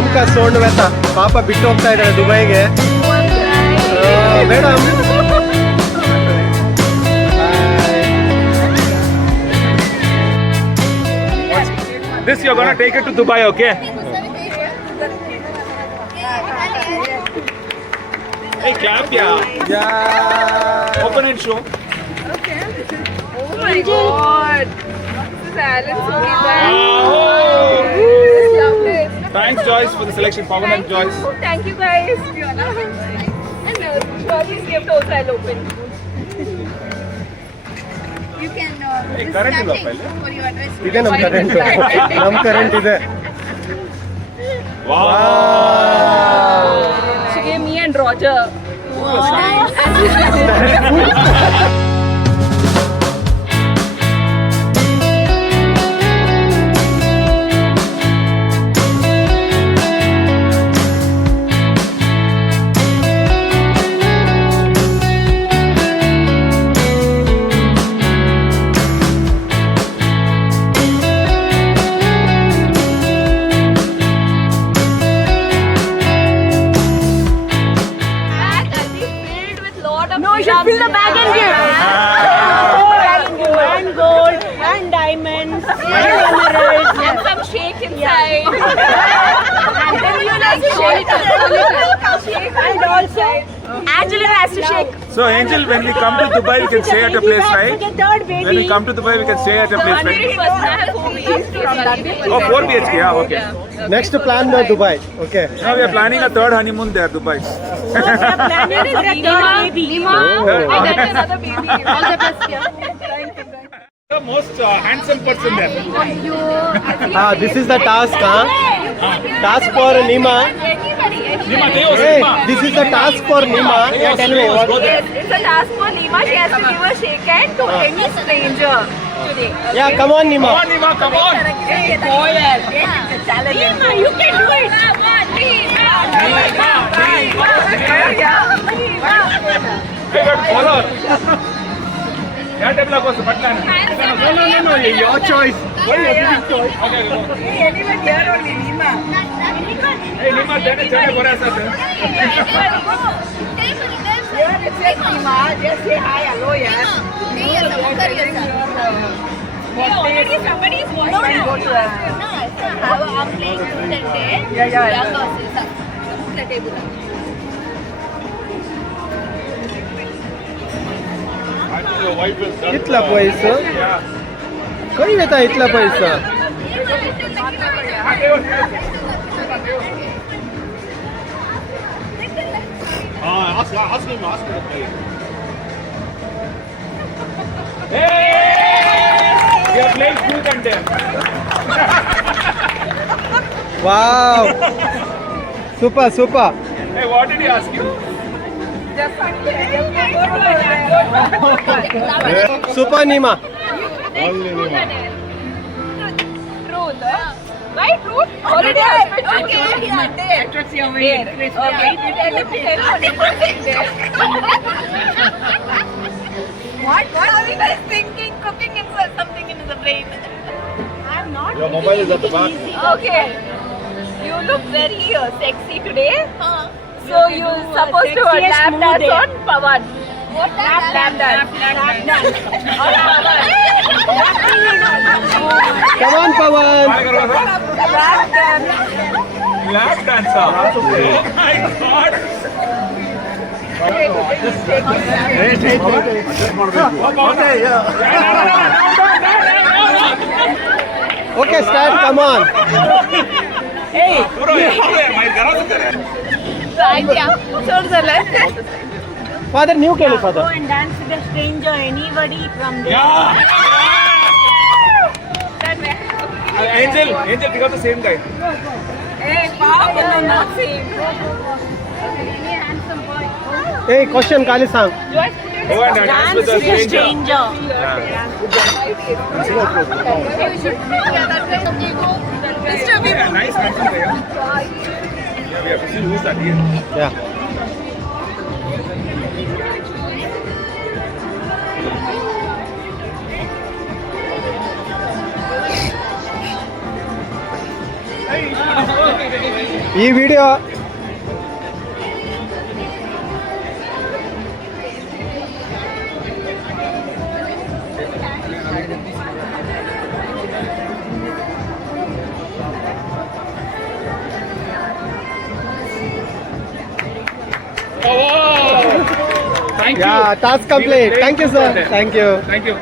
ನಮ್ಕ ಸೋಂಡ್ ವ್ಯಥ ಪಾಪ ಬಿಟ್ಟು ಹೋಗ್ತಾ ಇದ್ದಾರೆ ದುಬೈಗೆ madam. This you're gonna take it to Dubai, okay? Hey, clap, yeah. Open and show. Okay. Oh my God. This is Alan's Sumita. Just loved it. Thanks, Joyce, for the selection. Pawan and Joyce. Thank you guys. And Shirley's gift also I'll open. You can Hey, current is up, for your address. ಈಗ ನಮ್ current ನಮ್ current ಇದೆ. Wow. She gave me and Roger. No, you should fill the bag and give. And gold, and diamonds, and emeralds, And some shake inside. and then you like shake. And also, Angela has to shake. So, Angel, when we come to Dubai, we can stay at a place, right? For the third baby. When we come to Dubai, we can stay at a place, right? 100% Oh, 4 BHK, yeah, okay. Next plan Dubai. Okay Now we are planning a third honeymoon there, Dubai. Planning is the third baby. And then another baby. All the best, yeah. The most handsome person there. This is the task task for Nima. Nima, Deo, Hey, Nima. this is the task for Nima. Yeah, tell me what. Yes, it's a task for Nima. She has to give a shake hand to any stranger today. Yeah, come on, Nima. Come on, Nima, come on. Hey, boy, Nima, you can do it. Hey, but follow her. Yeah, table goes to Patna. No, your choice. Why you giving choice? Okay, go. Anyone here only, Nima. Hey, Nima, then it's a bora sa. Here it says Nima. Just say hi, hello, yeah. Already somebody is watching. Go to I'm playing today. Your wife is done. इतला पैसा Yeah. कधी येता इतला पैसा. Ask him. Hey! We are playing truth and dare. Wow. Super. Hey, what did he ask you? Super Nima. Truth. Why truth? Already husband. Okay. What's your weight? What are you guys thinking? Cooking is something in the brain. I'm not. Your mobile is at the back. Okay. You look very sexy today. So you're supposed to Sexiest lap mood dance day. on Pawan. What lap dance? On Pawan. Come on, Pawan. Lap dance. Lap dancer. Oh my God. Wait. Okay, Okay, start. Come on. Hey, Father, new Kelly, go Father. and dance with a stranger, anybody from there. Yeah. Angel, because the same guy. Hey, Papa, no, not same. Hey, question, Kali sang. Go and dance Dance with a with a stranger. stranger. Yeah, nice handsome guy. Yeah, we have to see who's that here. Yeah. Hey, ఈ video Oh, wow. Thank you. Task complete. Thank you sir. Thank you. Thank you.